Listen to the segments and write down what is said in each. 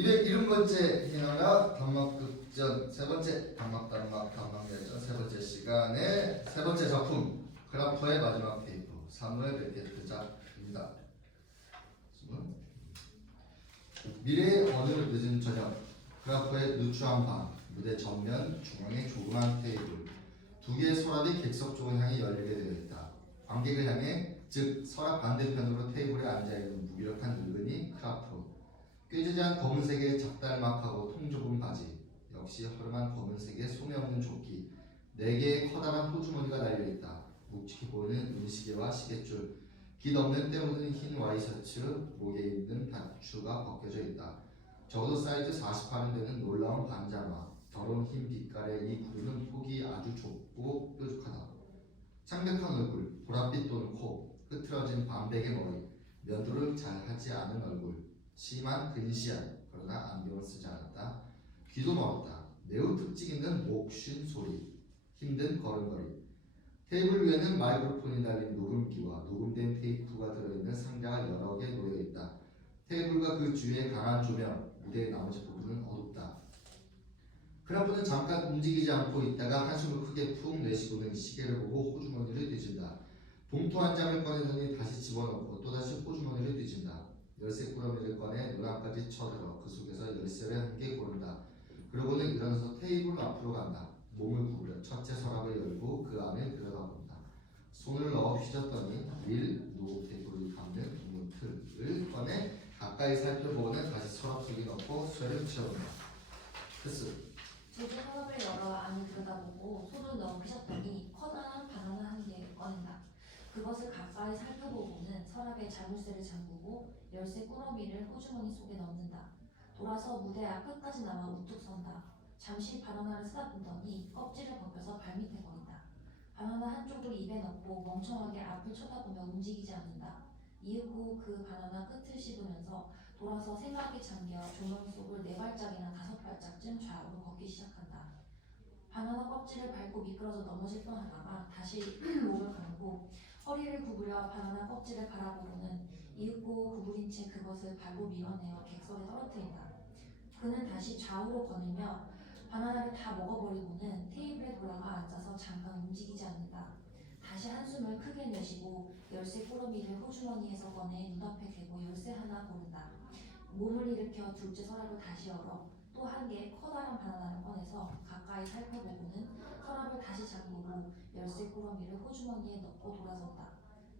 271번째 희나가 단막극전 세 번째 단막내전 세 번째 시간의 세 번째 작품 크라퍼의 마지막 테이프 사무엘 베케트작입니다. 미래의 어느 늦은 저녁 크라퍼의 누추한 방 무대 정면 중앙에 조그만 테이블 두 개의 서랍이 객석 쪽을 향해 열리게 되어 있다. 관객을 향해 즉 서랍 반대편으로 테이블에 앉아있는 무기력한 늙은이 크라퍼 꾀지지한 검은색의 작달막하고 통 좁은 바지 역시 허름한 검은색의 소매 없는 조끼 4개의 커다란 호주머니가 달려있다. 묵직해 보이는 은시계와 시계줄 깃 없는 때 묻은 흰 와이셔츠 목에 있는 단추가 벗겨져 있다. 적어도 사이즈 48은 되는 놀라운 반자마 더러운 흰 빛깔의 이 구두는 폭이 아주 좁고 뾰족하다. 창백한 얼굴, 보랏빛 도는 코, 흐트러진 반백의 머리, 면도를 잘 하지 않은 얼굴 심한 근시안 그러나 안경을 쓰지 않았다. 귀도 멀었다. 매우 특징 있는 목쉰 소리 힘든 걸음걸이 테이블 위에는 마이크로폰이 달린 녹음기와 녹음된 테이프가 들어있는 상자가 여러 개 놓여있다. 테이블과 그 주위의 강한 조명 무대의 나머지 부분은 어둡다. 크라프는 잠깐 움직이지 않고 있다가 한숨을 크게 푹 내쉬고는 시계를 보고 호주머니를 뒤진다. 봉투 한 장을 꺼내더니 다시 집어넣고 또다시 호주머니를 뒤진다. 열쇠 꾸러미를 꺼내 노랑까지 쳐들어 그 속에서 열쇠를 한 개 고른다. 그러고는 일어나서 테이블 앞으로 간다. 몸을 구부려 첫째 서랍을 열고 그 안을 들여다본다. 손을 넣어 휘젓더니 노 테이블을 감는 둥근 틀을 꺼내 가까이 살펴보고는 다시 서랍 속에 넣고 쇠를 채운다. 패스. 제주 서랍을 열어 안을 들여다보고 손을 넣어 휘젓더니 커다란 바나나 한 개를 꺼낸다. 그것을 가까이 살펴보고는 서랍에 자물쇠를 잠그고 열쇠 꾸러미를 호주머니 속에 넣는다. 돌아서 무대 앞 끝까지 나와 우뚝 선다. 잠시 바나나를 쓰다보더니 껍질을 벗겨서 발밑에 버린다. 바나나 한쪽을 입에 넣고 멍청하게 앞을 쳐다보며 움직이지 않는다. 이윽고 그 바나나 끝을 씹으면서 돌아서 생각에 잠겨 조명 속을 4발짝이나 5발짝쯤 좌우로 걷기 시작한다. 바나나 껍질을 밟고 미끄러져 넘어질 뻔하다가 다시 몸을 감고 허리를 구부려 바나나 껍질을 바라보고는 이윽고 구부린 채 그것을 발로 밀어내어 객석에 떨어뜨린다. 그는 다시 좌우로 거닐며 바나나를 다 먹어버리고는 테이블에 돌아가 앉아서 잠깐 움직이지 않는다. 다시 한숨을 크게 내쉬고 열쇠 꾸러미를 호주머니에서 꺼내 눈앞에 대고 열쇠 하나 고른다. 몸을 일으켜 둘째 서랍을 다시 열어 또 한 개의 커다란 바나나를 꺼내서 가까이 살펴보고는 서랍을 다시 잠그고 열쇠 꾸러미를 호주머니에 넣고 돌아선다.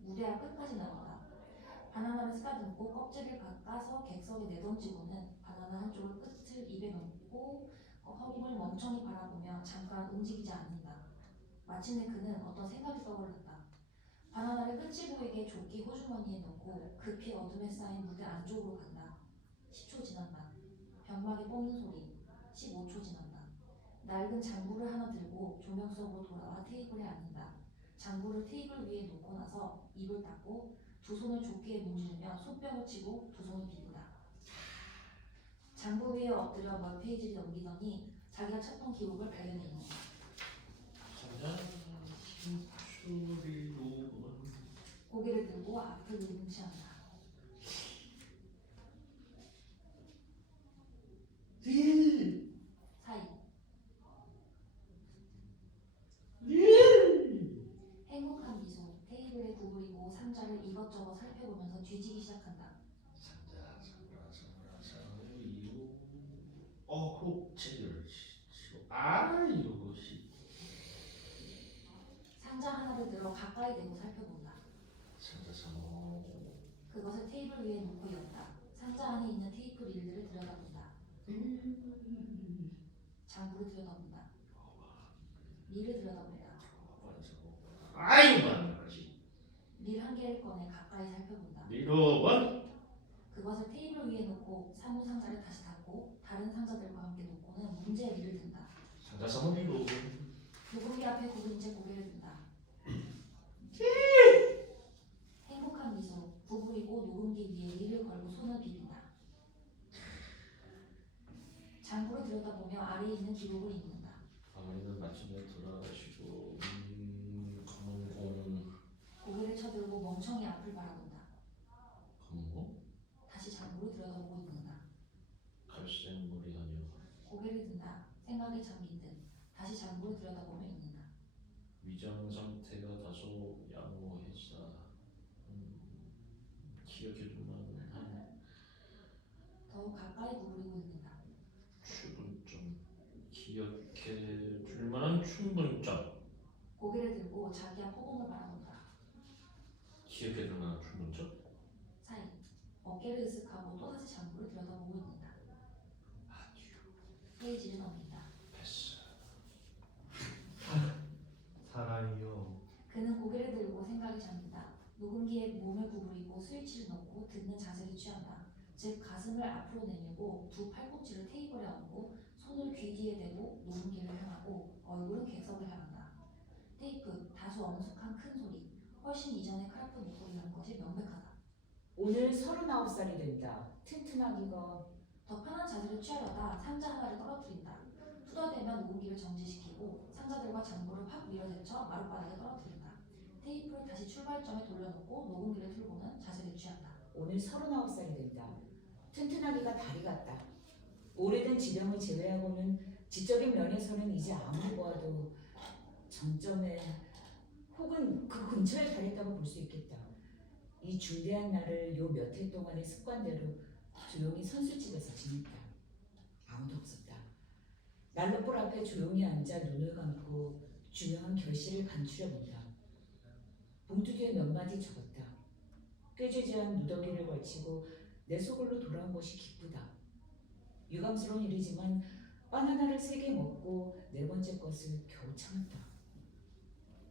무대 앞 끝까지 나온다. 바나나를 쓰다듬고 껍질을 까서 객석에 내던지고는 바나나 한쪽을 끝을 입에 넣고 허공을 멍청이 바라보며 잠깐 움직이지 않는다. 마침내 그는 어떤 생각이 떠올랐다. 바나나를 끝이 보이게 조끼 호주머니에 넣고 급히 어둠에 쌓인 무대 안쪽으로 간다. 10초 지난다. 병막에 뽕는 소리. 15초 지난다. 낡은 장구를 하나 들고 조명 속으로 돌아와 테이블에 앉는다. 장구를 테이블 위에 놓고 나서 입을 닫고 두 손을 조끼에 문지르며 손뼉을 치고 두 손을 비빈다. 장구 위에 엎드려 몇 페이지를 넘기더니 자기가 찾던 기록을 발견했다. 고개를 들고 앞을 의문치한다. 사이. 행복한 미소. 테이블에 구부리고 상자를 이것저것 살펴보면서 뒤지기 시작한다. 상자 하나를 들어 가까이 대고 살펴본다. 그것을 테이블 위에 놓고 연다. 상자 안에 있는 테이프 릴들을 들여다본다. 장구를 들여다본다. 릴을 들여다본다. 릴 한 개를 꺼내 가까이 살펴본다. 그것을 테이블 위에 놓고 사무 상자를 다시 닫고 다른 상자들과 함께 놓고는 문제 릴을 든다. 녹음기 앞에 구부린 채 고개를 든다. 행복한 미소. 구부리고 녹음기 위에 릴을 걸고 손을 비빈다. 장구를 들여다보며 아래에 있는 기록을 읽는다. 고개를 쳐들고 멍청이 앞을 바라본다. 다시 장구를 들여다보고 읽는다. 생각에 잠긴 듯 다시 장부를 들여다보며 읽는다. 위장 상태가 다소 양호해지다. 기억해둘 만한 더욱 가까이 구부리고 읽는다. 충분점. 기억해둘 만한 충분점. 고개를 들고 자기 앞 허공을 바라본다. 기억해둘 만한 충분점. 사이 어깨를 으쓱하고 또다시 장부를 들여다보고 있는다. 페이지를 넘긴다. 패스. 사람이요. 그는 고개를 들고 생각에 잠긴다. 녹음기에 몸을 구부리고 스위치를 넣고 듣는 자세를 취한다. 즉 가슴을 앞으로 내밀고 두 팔꿈치를 테이블에 얹고 손을 귀 뒤에 대고 녹음기를 향하고 얼굴은 객석을 향한다. 테이프, 다소 엄숙한 큰 소리, 훨씬 이전의 크라프 목소리라는 것이 명백하다. 오늘 39살이 된다. 튼튼하기가. 더 편한 자세를 취하려다 상자 하나를 떨어뜨린다. 투덜대면 녹음기를 정지시키고 상자들과 장부를 확 밀어제쳐 마룻바닥에 떨어뜨린다. 테이프를 다시 출발점에 돌려놓고 녹음기를 틀고는 자세를 취한다. 오늘 39살이 된다. 튼튼하기가 다리 같다. 오래된 지병을 제외하고는 지적인 면에서는 이제 아무리 보아도 정점에 혹은 그 근처에 달했다고 볼 수 있겠다. 이 중대한 날을 요 몇 해 동안의 습관대로 조용히 선술집에서 지냈다. 아무도 없었다. 난로불 앞에 조용히 앉아 눈을 감고 중요한 결실을 간추려본다. 봉투 뒤에 몇 마디 적었다. 꾀지지한 누더기를 걸치고 내 속으로 돌아온 것이 기쁘다. 유감스러운 일이지만 바나나를 3개 먹고 4번째 것을 겨우 참았다.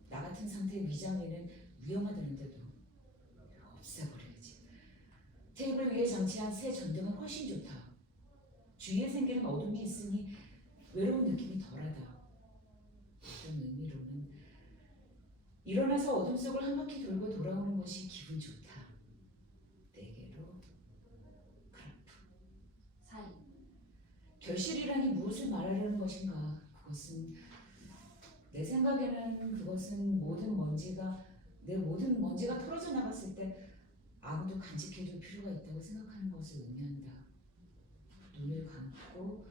나 같은 상태의 위장에는 위험하다는데도 없애버려야지. 테이블 위에 장치한 새 전등은 훨씬 좋다. 주위에 생기는 어둠이 있으니 외로운 느낌이 덜하다. 어떤 의미로는 일어나서 어둠 속을 한 바퀴 돌고 돌아오는 것이 기분 좋다. 내게로 크라프. 사이 결실이라니 무엇을 말하려는 것인가? 그것은 내 생각에는 그것은 내 모든 먼지가 털어져 나갔을 때 아무도 간직해둘 필요가 있다고 생각하는 것을 의미한다. 눈을 감고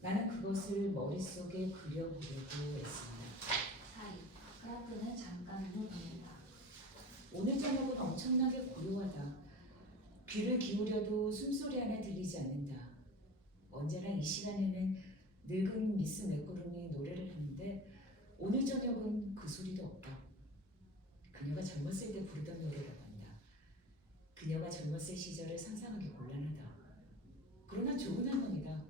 나는 그것을 머릿속에 그려보려고 했습니다. 사이 크라프는 잠깐 눈을 감는다. 오늘 저녁은 엄청나게 고요하다. 귀를 기울여도 숨소리 하나 들리지 않는다. 언제나 이 시간에는 늙은 미스 맥구름이 노래를 하는데 오늘 저녁은 그 소리도 없다. 그녀가 젊었을 때 부르던 노래라고 한다. 그녀가 젊었을 시절을 상상하기 곤란하다. 그러나 좋은 할머니다.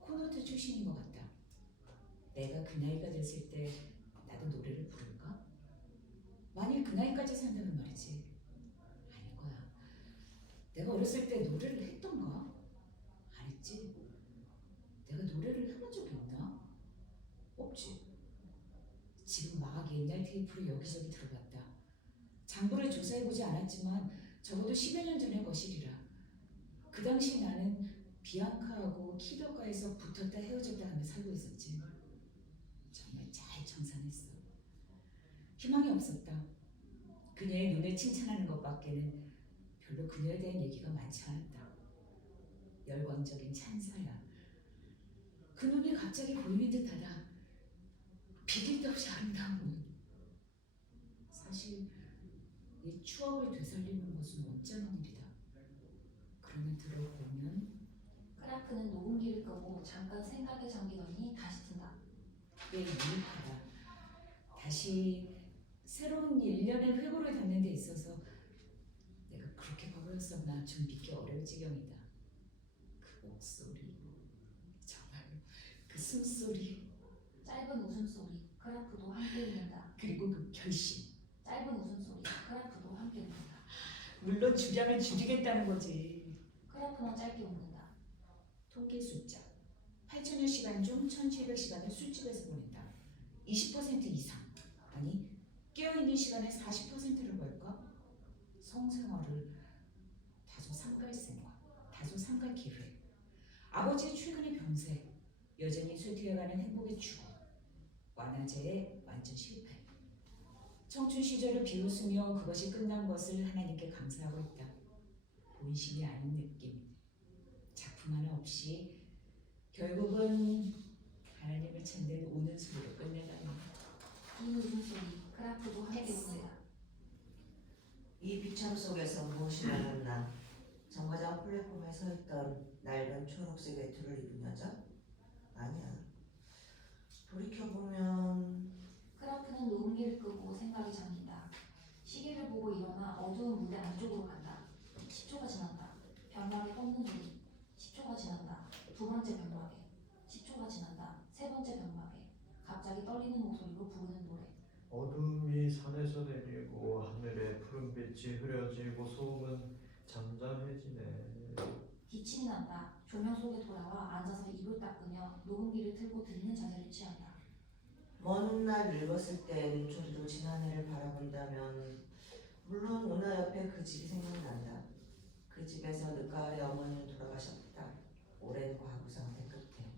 코노트 출신인 것 같다. 내가 그 나이가 됐을 때 나도 노래를 부를까? 만일 그 나이까지 산다면 말이지. 아닐 거야. 내가 어렸을 때 노래를 했던가? 안 했지. 내가 노래를 해본 적이 있나? 없지. 지금 막 옛날 테이프를 여기저기 들어봤다. 장부를 조사해보지 않았지만 적어도 10여 년 전의 것이리라. 그 당시 나는 비앙카하고 키더가에서 붙었다 헤어졌다 하며 살고 있었지. 정말 잘 청산했어. 희망이 없었다. 그녀의 눈을 칭찬하는 것밖에는 별로 그녀에 대한 얘기가 많지 않았다. 열광적인 찬사야. 그 눈이 갑자기 보이는 듯하다. 비길 데 없이 아름다운 눈. 사실 이 추억을 되살리는 것은 언짢은 일이다. 그러나 들어보면 크라프는 녹음기를 끄고 잠깐 생각에 잠기더니 다시 튼다. 꽤 유익하다. 다시 새로운 1년의 회고를 담는 데 있어서 내가 그렇게 바보였었나 좀 믿기 어려울 지경이다. 그 목소리, 정말로 그 숨소리, 짧은 웃음소리 크라프도 함께 읽는다. 그리고 그 결심. 짧은 웃음소리 크라프도 함께 읽는다. 물론 주량을 줄이겠다는 거지. 크라프는 짧게 웃는다. 통계 숫자. 8,000여 시간 중 1,700시간을 술집에서 보낸다. 20% 이상. 아니, 깨어있는 시간의 40%를 볼까? 성생활을 다소 삼갈 생각, 다소 삼갈 기회. 아버지의 최근의 병세, 여전히 쇠퇴해가는 행복의 추구, 완화제의 완전 실패. 청춘 시절을 비웃으며 그것이 끝난 것을 하나님께 감사하고 있다. 본심이 아닌 느낌. 작품 하나 없이 결국은 하나님을 찾는 우는 소리로 끝내다니. 이 웃음소리 크라프도 함께 웃는다. 이 비참 속에서 무엇이 남았나? 정거장 플랫폼에 서 있던 낡은 초록색 외투를 입은 여자? 아니야. 돌이켜보면 크라프는 녹음기를 끄고 생각이 잠긴다. 시계를 보고 일어나 어두운 무대 안쪽으로 간다. 10초가 지난다. 병막에 뻗는 소리. 10초가 지난다. 두 번째 병막에. 10초가 지난다. 세 번째 병막에. 갑자기 떨리는 목소리로 부르는 노래. 어둠이 산에서 내리고 하늘에 푸른빛이 흐려지고 소음은 잠잠해지네. 기침이 난다. 조명 속에 돌아와 앉아서 입을 닦으며 녹음기를 틀고 듣는 자세를 취한다. 먼 훗날 늙었을 때 눈초리로 지난 해를 바라본다면 물론 은하 옆에 그 집이 생각난다. 그 집에서 늦가을에 어머니는 돌아가셨다. 오랜 과부 상태 끝에.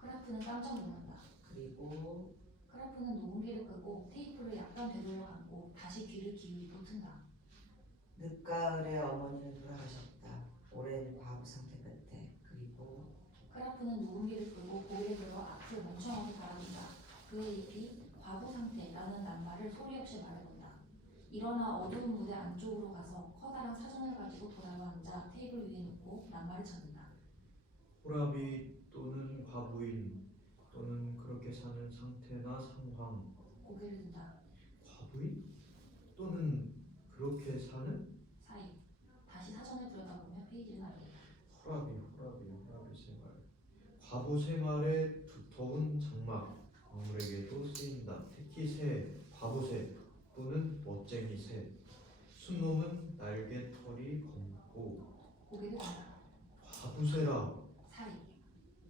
크라프는 깜짝 놀란다. 그리고 크라프는 녹음기를 끄고 테이프를 약간 되돌려 감고 다시 귀를 기울이고 튼다. 늦가을에 어머니는 돌아가셨다. 오랜 과부 상태 끝에. 그리고 크라프는 녹음기를 끄고 고개를 들어 앞을 멍청하게 바라본다. 그의 입이 과부 상태라는 낱말을 소리 없이 말해본다. 일어나 어두운 무대 안쪽으로 가서 커다란 사전을 가지고 돌아와 앉아 테이블 위에 놓고 낱말을 찾는다. 호랍이 또는 과부인 또는 그렇게 사는 상태나 상황. 고개를 든다. 과부인 또는 그렇게 사는 사이. 다시 사전을 들여다보며 페이지를 날린다. 호랍이 생활. 과부 생활의 두터운 장막 아무에게도 쓰인다. 특히 새, 과부새 또는 멋쟁이 새. 순놈은 날개털이 검고 고개를 든다. 과부새라. 사이.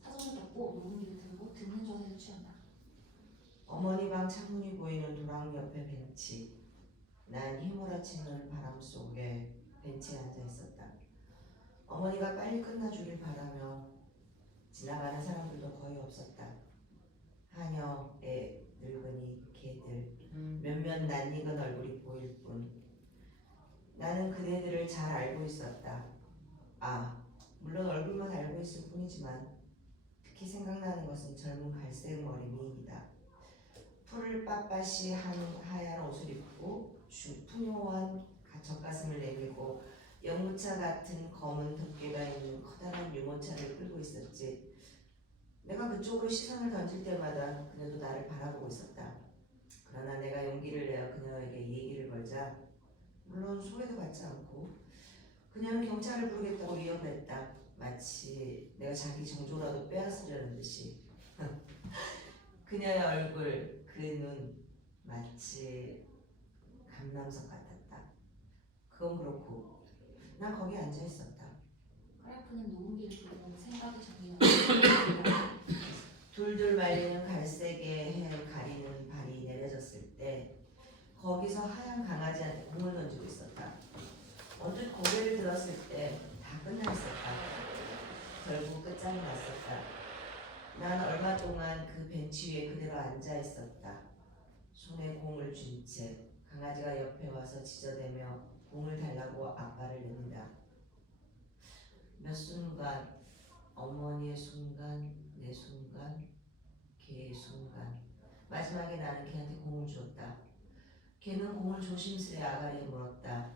사전을 덮고 녹음기를 들고 듣는 자세를 취한다. 어머니 방 창문이 보이는 도랑 옆에 벤치. 난 휘몰아치는 바람 속에 벤치에 앉아 있었다. 어머니가 빨리 끝나주길 바라며 지나가는 사람들도 거의 없었다. 하녀, 늙은이, 개들, 몇몇 낯익은 얼굴이 보일 뿐. 나는 그네들을 잘 알고 있었다. 물론 얼굴만 알고 있을 뿐이지만 특히 생각나는 것은 젊은 갈색 머리 미인이다. 풀을 빳빳이 한 하얀 옷을 입고 풍요한 젖가슴을 내밀고 연무차 같은 검은 덮개가 있는 커다란 유모차를 끌고 있었지. 내가 그쪽으로 시선을 던질 때마다 그녀도 나를 바라보고 있었다. 그러나 내가 용기를 내어 그녀에게 이 얘기를 걸자 물론 소개도 받지 않고 그녀는 경찰을 부르겠다고 위협을 했다. 마치 내가 자기 정조라도 빼앗으려는 듯이. 그녀의 얼굴, 그 눈 마치 감람석 같았다. 그건 그렇고 난 거기 앉아 있었다. 크라프는 녹음기를 끄고 생각이 잠기는 둘둘 말리는 갈색의 해 가리는 발이 내려졌을 때 거기서 하얀 강아지한테 공을 던지고 있었다. 언뜻 고개를 들었을 때 다 끝나 있었다. 결국 끝장이 났었다. 난 얼마 동안 그 벤치 위에 그대로 앉아 있었다. 손에 공을 쥔 채 강아지가 옆에 와서 짖어대며 공을 달라고 아빠를 내린다. 몇 순간, 어머니의 순간, 내 순간, 걔의 순간. 마지막에 나는 걔한테 공을 주었다. 걔는 공을 조심스레 아가리에 물었다.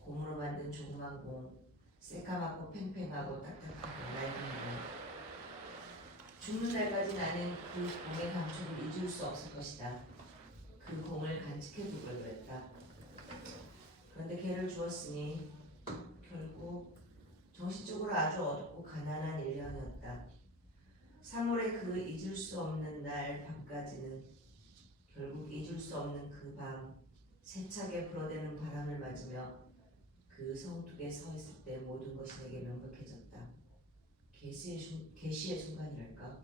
고무로 만든 조그만 공, 새까맣고 팽팽하고 딱딱하고 낡은 공. 죽는 날까지 나는 그 공의 감촉을 잊을 수 없을 것이다. 그 공을 간직해둘 걸 그랬다. 그런데 걔를 주었으니 결국 정신적으로 아주 어둡고 가난한 1년이었다. 3월의 그 잊을 수 없는 날 밤까지는 결국 잊을 수 없는 그 밤 세차게 불어대는 바람을 맞으며 그 성둑에 서 있을 때 모든 것이 내게 명백해졌다. 계시의 순간이랄까?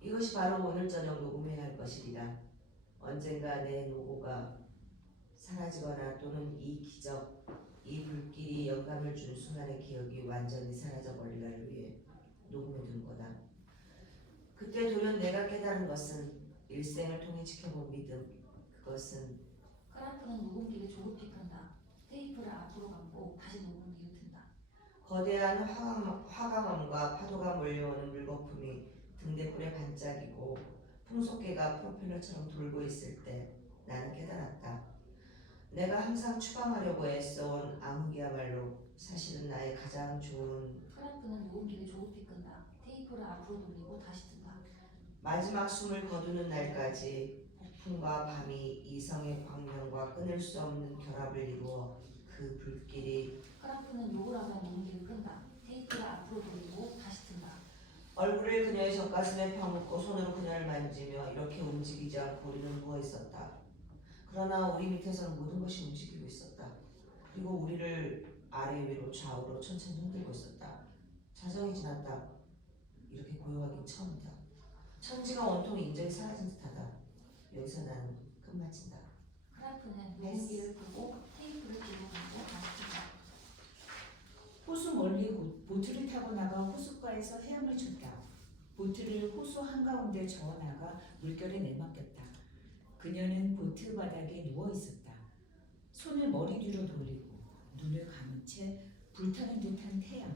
이것이 바로 오늘 저녁 녹음해야 할 것이리라. 언젠가 내 노고가 사라지거나 또는 이 기적, 이 불길이 영감을 준 순간의 기억이 완전히 사라져버릴 날을 위해 녹음해둔 거다. 그때 돌연 내가 깨달은 것은 일생을 통해 지켜본 믿음, 그것은 크라프는 녹음기를 조급히 끈다. 테이프를 앞으로 감고 다시 녹음기를 튼다. 거대한 화강암과 파도가 몰려오는 물거품이 등대불에 반짝이고 풍속개가 프로펠러처럼 돌고 있을 때 나는 깨달았다. 내가 항상 추방하려고 애써온 암흑이야말로 사실은 나의 가장 좋은 크라프는 녹음기를 조급히 끈다. 테이프를 앞으로 돌리고 다시 튼다. 마지막 숨을 거두는 날까지 폭풍과 밤이 이성의 광명과 끊을 수 없는 결합을 이루어 그 불길이 크라프는 욕을 하며 녹음기를 끈다. 테이프를 앞으로 돌리고 다시 튼다. 얼굴을 그녀의 젖가슴에 파묻고 손으로 그녀를 만지며 이렇게 움직이지 않고 우리는 누워 있었다. 그러나 우리 밑에서는 모든 것이 움직이고 있었다. 그리고 우리를 아래 위로 좌우로 천천히 흔들고 있었다. 자정이 지났다. 이렇게 고요하긴 처음이다. 천지가 온통 인적이 사라진 듯하다. 여기서 나는 끝마친다. 크라프는 녹음기를 끄고 테이프를 들고 가고 다시 튼다. 호수 멀리 보트를 타고 나가 호숫가에서 헤엄을 쳤다. 보트를 호수 한가운데 저어나가 물결에 내맡겼다. 그녀는 보트 바닥에 누워 있었다. 손을 머리 뒤로 돌리고 눈을 감은 채 불타는 듯한 태양,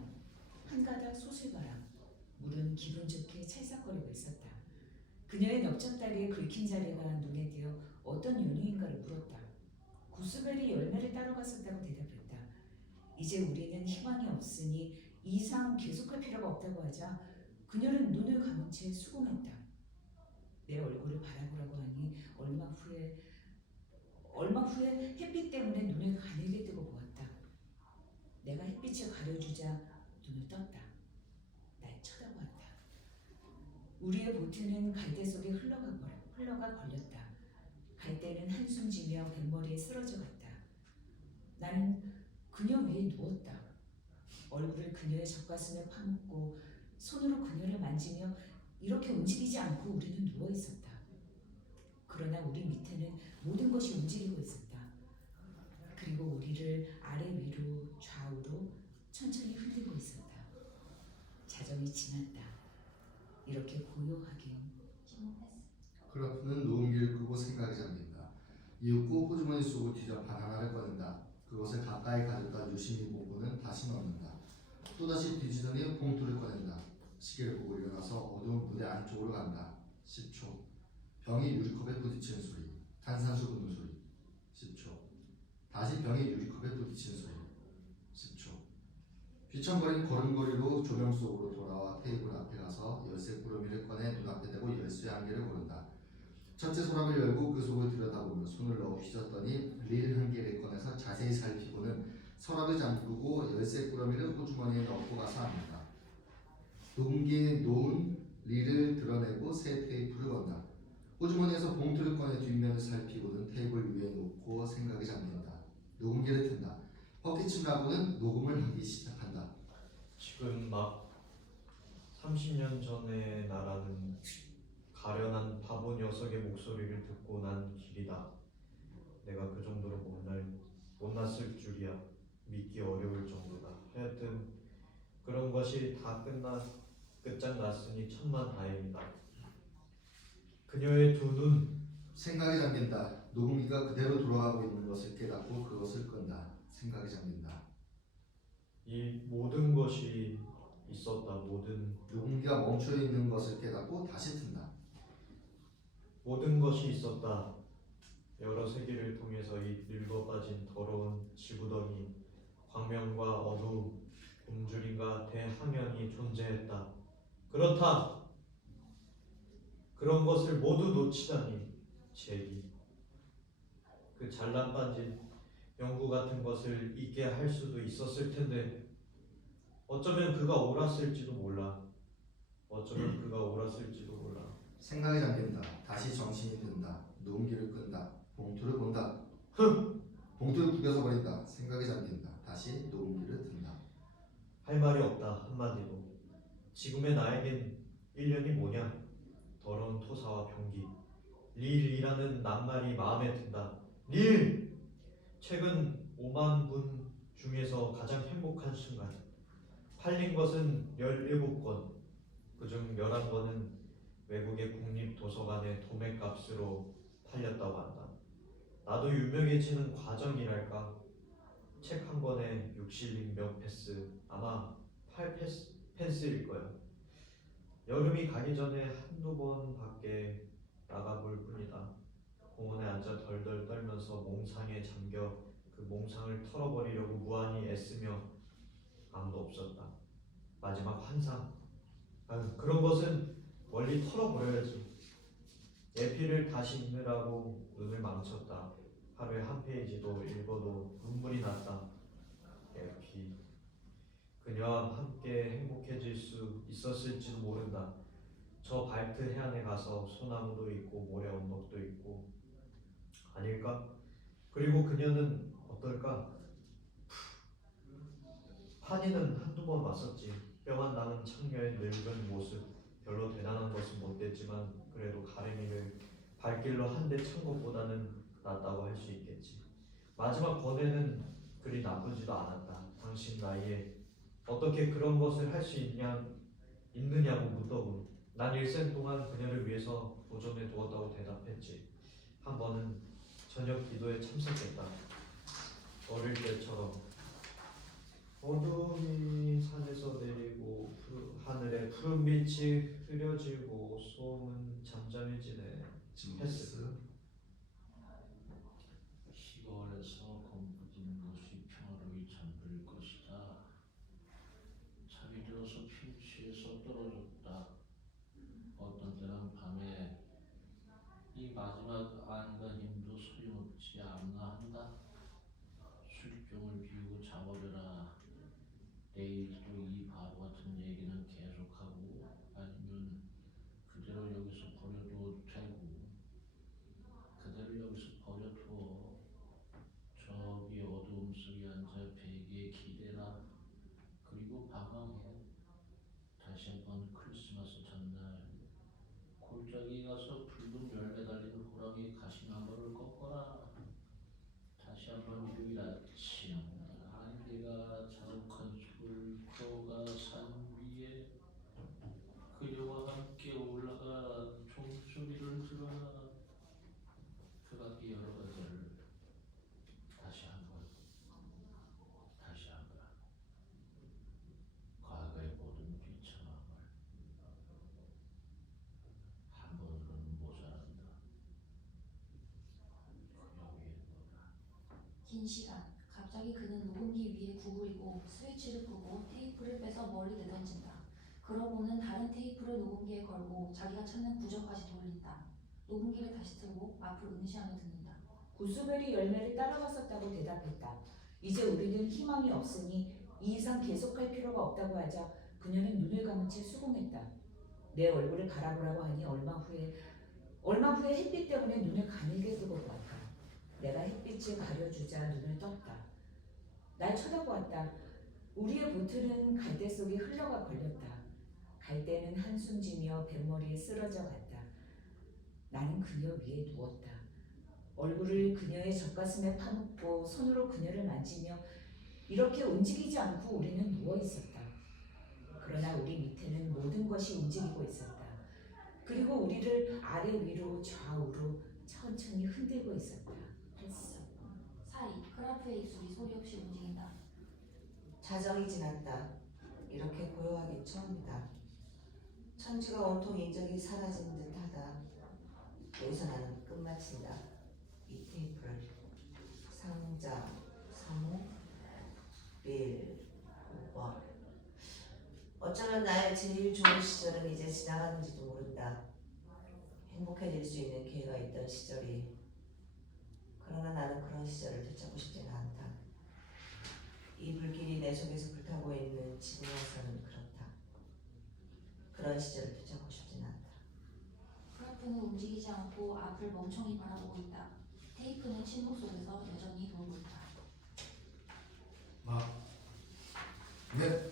한가닥 소슬바람, 물은 기분 좋게 찰싹거리고 있었다. 그녀의 넓적다리에 긁힌 자리가 눈에 띄어 어떤 연유인가를 물었다. 구스벨이 열매를 따러 갔었다고 대답했다. 이제 우리는 희망이 없으니 이 이상 계속할 필요가 없다고 하자 그녀는 눈을 감은 채 수긍했다. 내 얼굴을 바라보라고 하니 얼마 후에 햇빛 때문에 눈을 가늘게 뜨고 보았다. 내가 햇빛을 가려주자 눈을 떴다. 날 쳐다보았다. 우리의 보트는 갈대 속에 흘러가 걸렸다. 갈대는 한숨 지며 뱃머리에 쓰러져 갔다. 나는 그녀 위에 누웠다. 얼굴을 그녀의 젖가슴에 파묻고 손으로 그녀를 만지며 이렇게 움직이지 않고 우리는 누워 있었다. 그러나 우리 밑에는 모든 것이 움직이고 있었다. 그리고 우리를 아래 위로 좌우로 천천히 흔들고 있었다. 자정이 지났다. 이렇게 고요하게 신문 패스. 크라프는 녹음기를 끄고 생각에 잠긴다. 이윽고 호주머니 속을 뒤져 바나나를 꺼낸다. 그것을 가까이 가져다 유심히 보고는 다시 넣는다. 또다시 뒤지더니 봉투를 꺼낸다. 시계를 보고 일어나서 어두운 무대 안쪽으로 간다. 10초. 병이 유리컵에 부딪히는 소리. 탄산수 붓는 소리. 10초. 다시 병이 유리컵에 부딪히는 소리. 10초. 휘청거리는 걸음걸이로 조명 속으로 돌아와 테이블 앞에 가서 열쇠 꾸러미를 꺼내 눈앞에 대고 열쇠 한 개를 고른다. 첫째 서랍을 열고 그 속을 들여다보며 손을 넣어 휘젓더니 릴 한 개를 꺼내서 자세히 살피고는 서랍을 잠그고 열쇠 꾸러미를 호주머니에 넣고 가서 앉는다. 녹음기에 놓은 릴을 드러내고 새 테이프를 건다. 호주머니에서 봉투를 꺼내 뒷면을 살피고는 테이블 위에 놓고 생각에 잠긴다. 녹음기를 튼다. 헛기침 나고는 녹음을 하기 시작한다. 지금 막 30년 전에 나라는 가련한 바보 녀석의 목소리를 듣고 난 길이다. 내가 그 정도로 못났을 줄이야. 믿기 어려울 정도다. 하여튼 그런 것이 다 끝장났으니 천만 다행이다. 그녀의 두 눈, 생각에 잠긴다. 녹음기가 그대로 돌아가고 있는 것을 깨닫고 그것을 끈다. 생각에 잠긴다. 이 모든 것이 있었다. 녹음기가 멈춰 있는 것을 깨닫고 다시 튼다. 모든 것이 있었다. 여러 세기를 통해서 이 늙어빠진 더러운 지구덩이, 광명과 어두움, 굶주림과 대항연이 존재했다. 그렇다. 그런 것을 모두 놓치다니. 제기. 그 잘난 반진 연구 같은 것을 잊게 할 수도 있었을 텐데 어쩌면 그가 옳았을지도 몰라. 생각에 잠긴다. 다시 정신이 든다. 녹음기를 끈다. 봉투를 본다. 봉투를 구겨서 버린다. 생각에 잠긴다. 다시 녹음기를 든다. 할 말이 없다. 한마디로. 지금의 나에겐 1년이 뭐냐. 더러운 토사와 병기. 릴이라는 낱말이 마음에 든다. 릴! 최근 5만 분 중에서 가장 행복한 순간. 팔린 것은 17권. 그중 11권은 외국의 국립도서관의 도매값으로 팔렸다고 한다. 나도 유명해지는 과정이랄까. 책 한 권에 6실링 몇 패스, 아마 8펜스일 거야. 여름이 가기 전에 한두 번 밖에 나가볼 뿐이다. 공원에 앉아 덜덜 떨면서 몽상에 잠겨 그 몽상을 털어버리려고 무한히 애쓰며 아무도 없었다. 마지막 환상. 그런 것은 멀리 털어버려야지. 예피를 다시 읽느라고 눈을 망쳤다. 하루에 한 페이지도 읽어도 눈물이 났다. 예피. 그녀와 함께 행복해질 수 있었을지도 모른다. 저 발트 해안에 가서 소나무도 있고 모래 언덕도 있고 아닐까? 그리고 그녀는 어떨까? 파니는 한두 번 왔었지. 뼈만 남은 창녀의 늙은 모습. 별로 대단한 것은 못됐지만 그래도 가랭이를 발길로 한 대 찬 것보다는 낫다고 할 수 있겠지. 마지막 번에는 그리 나쁘지도 않았다. 당신 나이에 어떻게 그런 것을 할 수 있느냐고 묻더군. 난 일생 동안 그녀를 위해서 도전해 두었다고 대답했지. 한 번은 저녁 기도에 참석했다. 어릴 때처럼 어둠이 산에서 내리고 하늘에 푸른 빛이 흐려지고 소음은 잠잠해지네. 지무스. 시골에서 검부진 것이 평화로이 잠들 것이다. 잠이 들어서 필치에서 떨어졌다. 어떤 때는 밤에 이 마지막 안간힘도 소용없지 않나 한다. 술병을 비우고 자버려라. 내일도 이 바보 같은 얘기는 계속하고 아니면 그대로 여기서 버려도 되고 그대로 여기서 버려두어. 저기 어두움 속에 앉아 베개에 기대라. 그리고 방황해. 다시 한번 크리스마스 전날 골짜기 가서 붉은 열매 달린 호랑이 가시나무를 꺾어라. 다시 한번 일요일 아침 안개가 자욱한 숲을 걸어가 산 위에 그녀와 함께 올라가 종소리를 들어라. 그 밖에 여러 가지를 다시 한번 과거의 모든 비참함을 한 번으로는 모자란다. 그녀 위에 놓아라. 긴 시간. 갑자기 그는 녹음기 위에 구부리고 스위치를 끄고 테이프를 빼서 멀리 내던진다. 그러고는 다른 테이프를 녹음기에 걸고 자기가 찾는 구절까지 돌린다. 녹음기를 다시 틀고 앞을 응시하며 듣는다. 구스베리 열매를 따라갔었다고 대답했다. 이제 우리는 희망이 없으니 이 이상 계속할 필요가 없다고 하자 그녀는 눈을 감은 채 수긍했다. 내 얼굴을 바라보라고 하니 얼마 후에 햇빛 때문에 눈을 가늘게 뜨고 보았다. 내가 햇빛을 가려주자 눈을 떴다. 날 쳐다보았다. 우리의 보트는 갈대 속에 흘러가 걸렸다. 갈대는 한숨 지며 뱃머리에 쓰러져 갔다. 나는 그녀 위에 누웠다. 얼굴을 그녀의 젖가슴에 파묻고 손으로 그녀를 만지며 이렇게 움직이지 않고 우리는 누워 있었다. 그러나 우리 밑에는 모든 것이 움직이고 있었다. 그리고 우리를 아래 위로 좌우로 천천히 흔들고 있었다. 했어. 사이. 크라프의 입술이 소리 없이 움직인다. 자정이 지났다. 이렇게 고요하기 처음이다. 천지가 온통 인적이 사라진 듯하다. 여기서 나는 끝마친다. 이 테이프를 상자, 상호, 릴, 워. 어쩌면 나의 제일 좋은 시절은 이제 지나가는지도 모른다. 행복해질 수 있는 기회가 있던 시절이. 그러나 나는 그런 시절을 되찾고 싶지는 않다. 이 불길이 내 속에서 불타고 있는 지금에서는 그렇다. 그런 시절을 되찾고 싶지는 않다. 크라프는 움직이지 않고 앞을 멍청이 바라보고 있다. 테이프는 침묵 속에서 여전히 돌고 있다. 네.